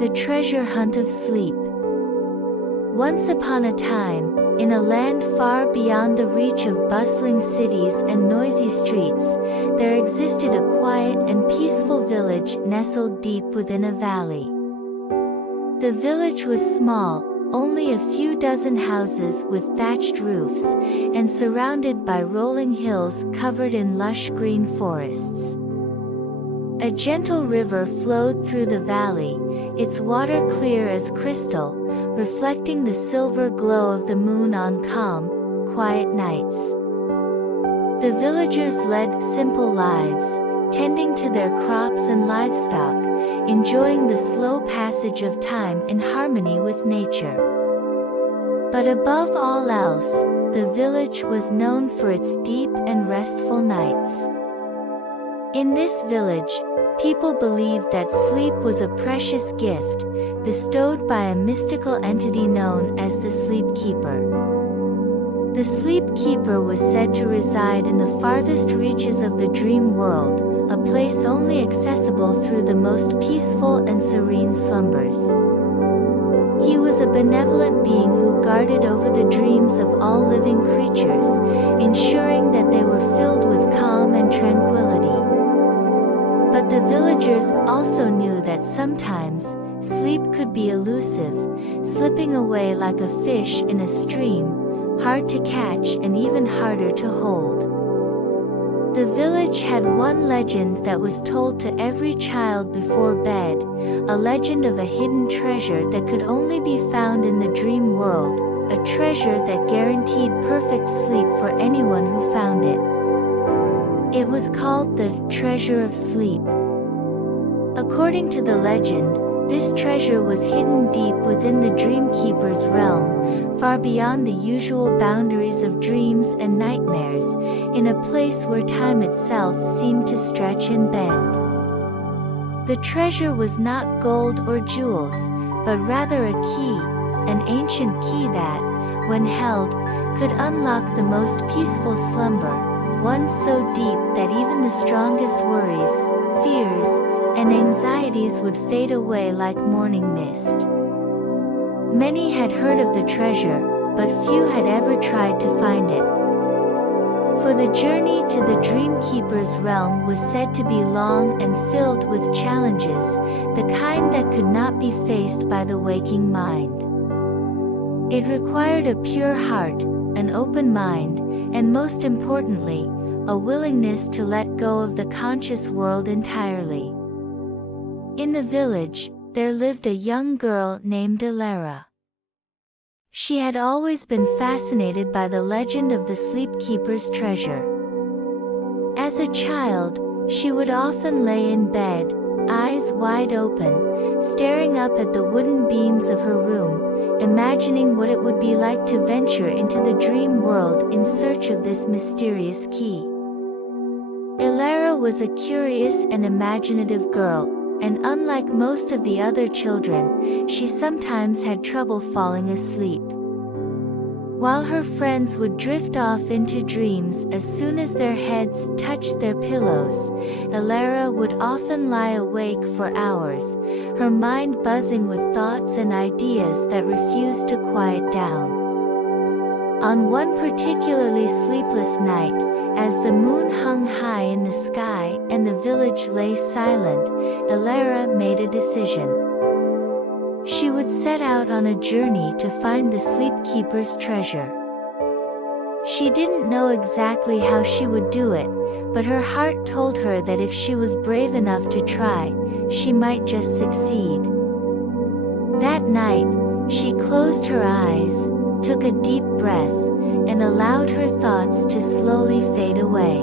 The Treasure Hunt of Sleep. Once upon a time, in a land far beyond the reach of bustling cities and noisy streets, there existed a quiet and peaceful village nestled deep within a valley. The village was small, only a few dozen houses with thatched roofs, and surrounded by rolling hills covered in lush green forests. A gentle river flowed through the valley, its water clear as crystal, reflecting the silver glow of the moon on calm, quiet nights. The villagers led simple lives, tending to their crops and livestock, enjoying the slow passage of time in harmony with nature. But above all else, the village was known for its deep and restful nights. In this village, people believed that sleep was a precious gift, bestowed by a mystical entity known as the Sleep Keeper. The Sleep Keeper was said to reside in the farthest reaches of the dream world, a place only accessible through the most peaceful and serene slumbers. He was a benevolent being who guarded over the dreams of all living creatures, ensuring that they were filled with calm and tranquility. But the villagers also knew that sometimes, sleep could be elusive, slipping away like a fish in a stream, hard to catch and even harder to hold. The village had one legend that was told to every child before bed, a legend of a hidden treasure that could only be found in the dream world, a treasure that guaranteed perfect sleep for anyone who found it. It was called the Treasure of Sleep. According to the legend, this treasure was hidden deep within the Dreamkeeper's realm, far beyond the usual boundaries of dreams and nightmares, in a place where time itself seemed to stretch and bend. The treasure was not gold or jewels, but rather a key, an ancient key that, when held, could unlock the most peaceful slumber, one so deep that even the strongest worries, fears, and anxieties would fade away like morning mist. Many had heard of the treasure, but few had ever tried to find it. For the journey to the Dreamkeeper's realm was said to be long and filled with challenges, the kind that could not be faced by the waking mind. It required a pure heart, an open mind, and most importantly, a willingness to let go of the conscious world entirely. In the village, there lived a young girl named Elara. She had always been fascinated by the legend of the Sleep Keeper's treasure. As a child, she would often lay in bed, eyes wide open, staring up at the wooden beams of her room, imagining what it would be like to venture into the dream world in search of this mysterious key. Elara was a curious and imaginative girl, and unlike most of the other children, she sometimes had trouble falling asleep. While her friends would drift off into dreams as soon as their heads touched their pillows, Elara would often lie awake for hours, her mind buzzing with thoughts and ideas that refused to quiet down. On one particularly sleepless night, as the moon hung high in the sky and the village lay silent, Elara made a decision. She would set out on a journey to find the Sleep Keeper's treasure. She didn't know exactly how she would do it, but her heart told her that if she was brave enough to try, she might just succeed. That night, she closed her eyes, took a deep breath, and allowed her thoughts to slowly fade away.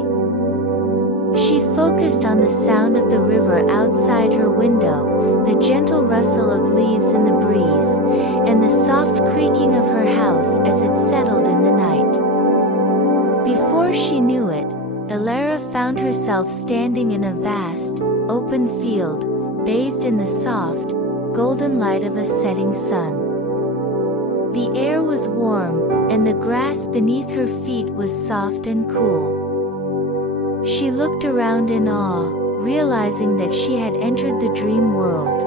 She focused on the sound of the river outside her window, the gentle rustle of leaves in the breeze, and the soft creaking of her house as it settled in the night. Before she knew it, Elara found herself standing in a vast, open field, bathed in the soft, golden light of a setting sun. The air was warm, and the grass beneath her feet was soft and cool. She looked around in awe, realizing that she had entered the dream world.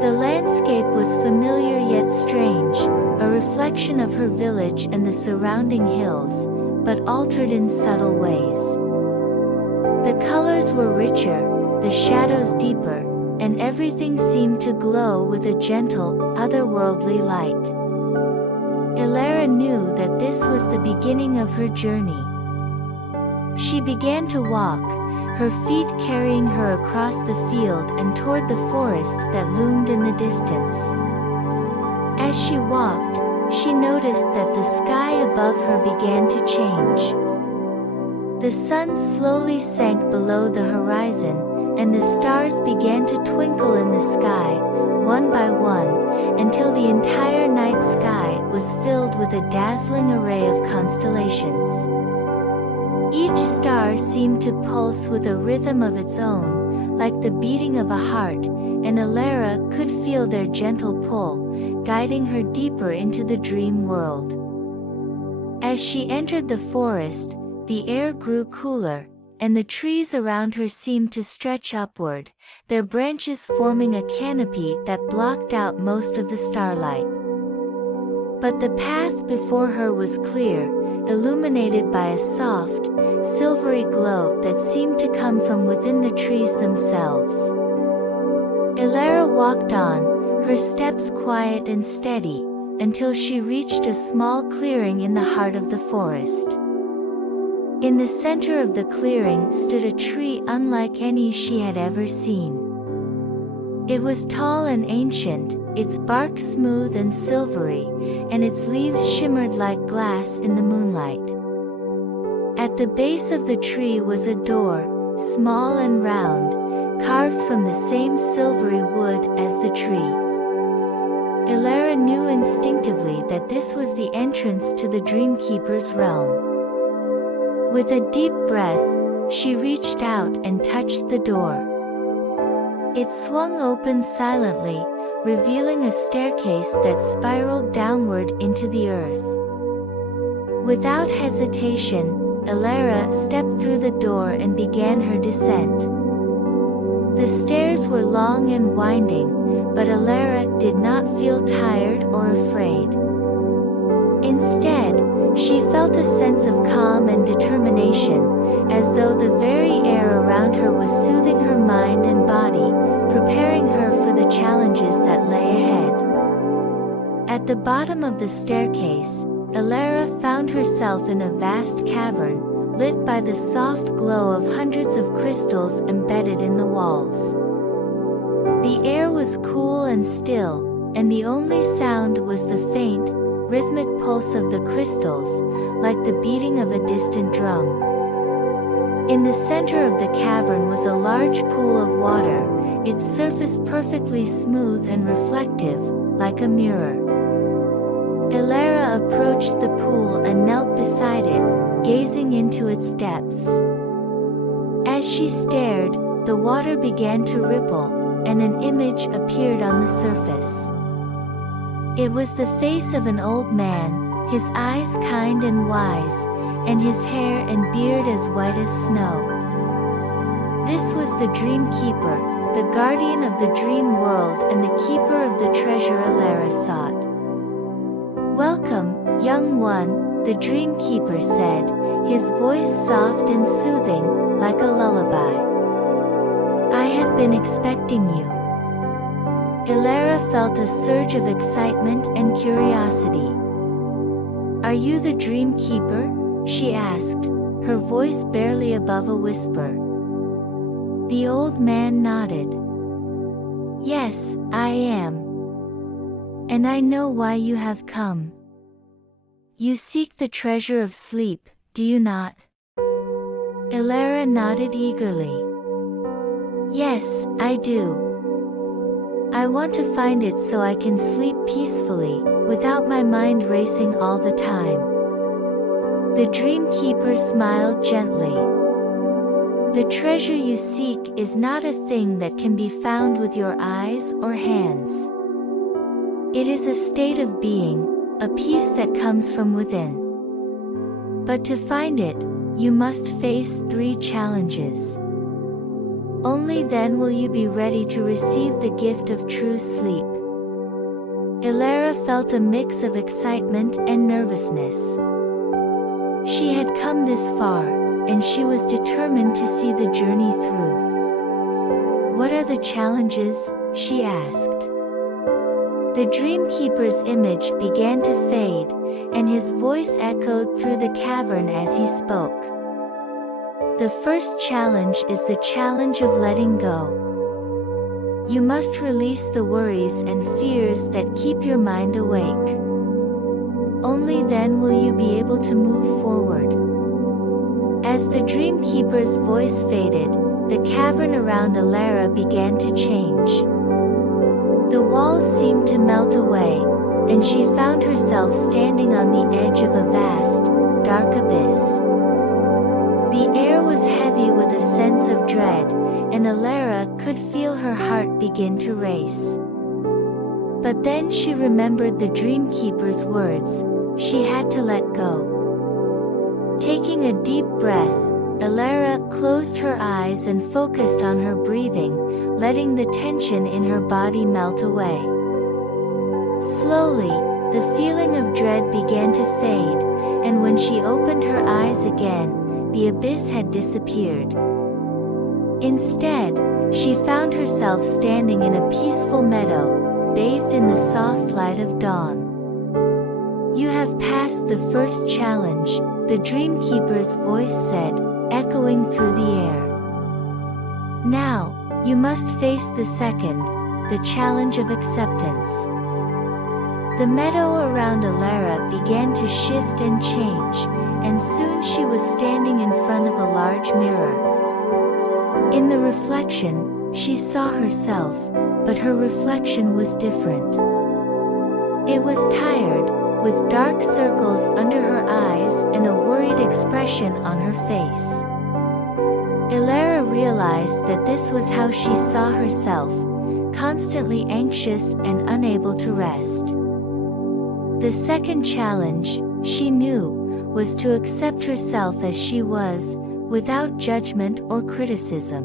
The landscape was familiar yet strange, a reflection of her village and the surrounding hills, but altered in subtle ways. The colors were richer, the shadows deeper, and everything seemed to glow with a gentle, otherworldly light. Elara knew that this was the beginning of her journey. She began to walk, her feet carrying her across the field and toward the forest that loomed in the distance. As she walked, she noticed that the sky above her began to change. The sun slowly sank below the horizon, and the stars began to twinkle in the sky, one by one, until the entire night sky was filled with a dazzling array of constellations. Each star seemed to pulse with a rhythm of its own, like the beating of a heart, and Elara could feel their gentle pull, guiding her deeper into the dream world. As she entered the forest, the air grew cooler, and the trees around her seemed to stretch upward, their branches forming a canopy that blocked out most of the starlight. But the path before her was clear, illuminated by a soft, silvery glow that seemed to come from within the trees themselves. Elara walked on, her steps quiet and steady, until she reached a small clearing in the heart of the forest. In the center of the clearing stood a tree unlike any she had ever seen. It was tall and ancient, its bark smooth and silvery, and its leaves shimmered like glass in the moonlight. At the base of the tree was a door, small and round, carved from the same silvery wood as the tree. Elara knew instinctively that this was the entrance to the Dreamkeeper's realm. With a deep breath, she reached out and touched the door. It swung open silently, revealing a staircase that spiraled downward into the earth. Without hesitation, Elara stepped through the door and began her descent. The stairs were long and winding, but Elara did not feel tired or afraid. Instead, she felt a sense of calm and determination, as though the very air around her was soothing her mind and body, preparing her for the challenges that lay ahead. At the bottom of the staircase, Elara found herself in a vast cavern, lit by the soft glow of hundreds of crystals embedded in the walls. The air was cool and still, and the only sound was the faint, rhythmic pulse of the crystals, like the beating of a distant drum. In the center of the cavern was a large pool of water, its surface perfectly smooth and reflective, like a mirror. Elara approached the pool and knelt beside it, gazing into its depths. As she stared, the water began to ripple, and an image appeared on the surface. It was the face of an old man, his eyes kind and wise, and his hair and beard as white as snow. This was the Dreamkeeper, the guardian of the dream world and the keeper of the treasure Elara sought. "Welcome, young one," the Dreamkeeper said, his voice soft and soothing, like a lullaby. "I have been expecting you." Elara felt a surge of excitement and curiosity. "Are you the Dreamkeeper?" she asked, her voice barely above a whisper. The old man nodded. "Yes, I am. And I know why you have come. You seek the treasure of sleep, do you not?" Elara nodded eagerly. "Yes, I do. I want to find it so I can sleep peacefully, without my mind racing all the time." The Dreamkeeper smiled gently. "The treasure you seek is not a thing that can be found with your eyes or hands. It is a state of being, a peace that comes from within. But to find it, you must face 3 challenges. Only then will you be ready to receive the gift of true sleep. Elara felt a mix of excitement and nervousness. She had come this far, and she was determined to see the journey through. "What are the challenges?" she asked. The Dreamkeeper's image began to fade, and his voice echoed through the cavern as he spoke. "The first challenge is the challenge of letting go. You must release the worries and fears that keep your mind awake. Only then will you be able to move forward." As the Dreamkeeper's voice faded, the cavern around Elara began to change. The walls seemed to melt away, and she found herself standing on the edge of a vast, dark abyss. The air was heavy with a sense of dread, and Elara could feel her heart begin to race. But then she remembered the Dreamkeeper's words. She had to let go. Taking a deep breath, Elara closed her eyes and focused on her breathing, letting the tension in her body melt away. Slowly, the feeling of dread began to fade, and when she opened her eyes again, the abyss had disappeared. Instead, she found herself standing in a peaceful meadow, bathed in the soft light of dawn. "You have passed the first challenge," the Dreamkeeper's voice said, echoing through the air. "Now, you must face the second, the challenge of acceptance." The meadow around Elara began to shift and change, and soon she was standing in front of a large mirror. In the reflection, she saw herself, but her reflection was different. It was tired, with dark circles under her eyes and a worried expression on her face. Elara realized that this was how she saw herself, constantly anxious and unable to rest. The second challenge, she knew, was to accept herself as she was, without judgment or criticism.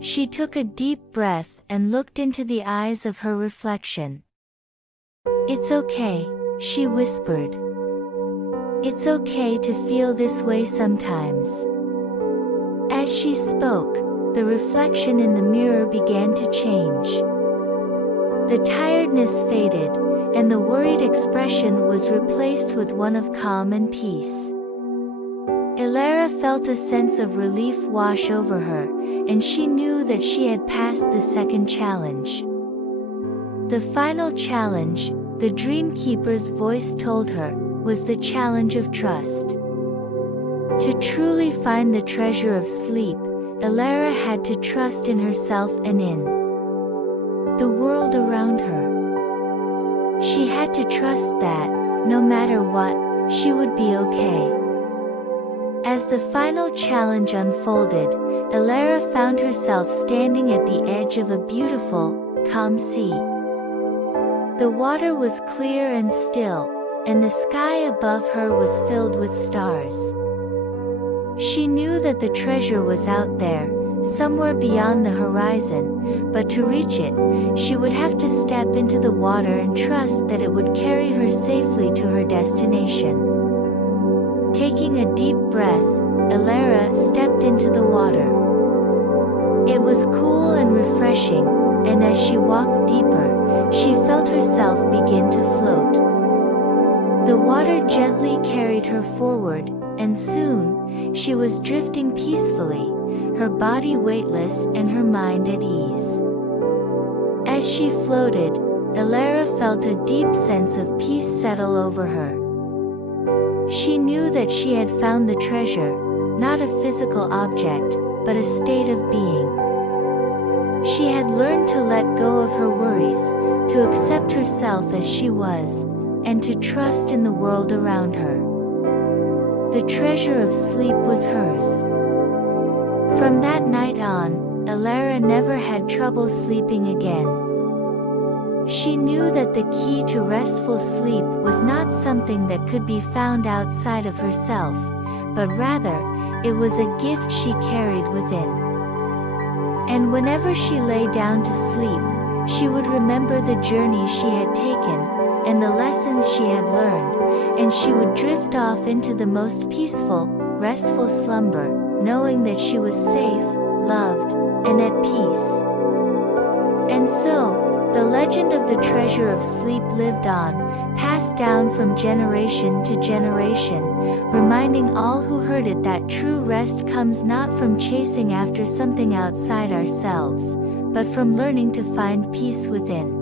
She took a deep breath and looked into the eyes of her reflection. "It's okay," she whispered. "It's okay to feel this way sometimes." As she spoke, the reflection in the mirror began to change. The tiredness faded, and the worried expression was replaced with one of calm and peace. Elara felt a sense of relief wash over her, and she knew that she had passed the second challenge. The final challenge, the Dreamkeeper's voice told her, was the challenge of trust. To truly find the treasure of sleep, Elara had to trust in herself and in the world around her. She had to trust that, no matter what, she would be okay. As the final challenge unfolded, Elara found herself standing at the edge of a beautiful, calm sea. The water was clear and still, and the sky above her was filled with stars. She knew that the treasure was out there, somewhere beyond the horizon, but to reach it, she would have to step into the water and trust that it would carry her safely to her destination. Taking a deep breath, Elara stepped into the water. It was cool and refreshing, and as she walked deeper, she felt herself begin to float. The water gently carried her forward, and soon, she was drifting peacefully, her body weightless and her mind at ease. As she floated, Elara felt a deep sense of peace settle over her. She knew that she had found the treasure, not a physical object, but a state of being. She had learned to let go of her worries, to accept herself as she was, and to trust in the world around her. The treasure of sleep was hers. From that night on, Elara never had trouble sleeping again. She knew that the key to restful sleep was not something that could be found outside of herself, but rather, it was a gift she carried within. And whenever she lay down to sleep, she would remember the journey she had taken, and the lessons she had learned, and she would drift off into the most peaceful, restful slumber, knowing that she was safe, loved, and at peace. And so, the legend of the treasure of sleep lived on, passed down from generation to generation, reminding all who heard it that true rest comes not from chasing after something outside ourselves, but from learning to find peace within.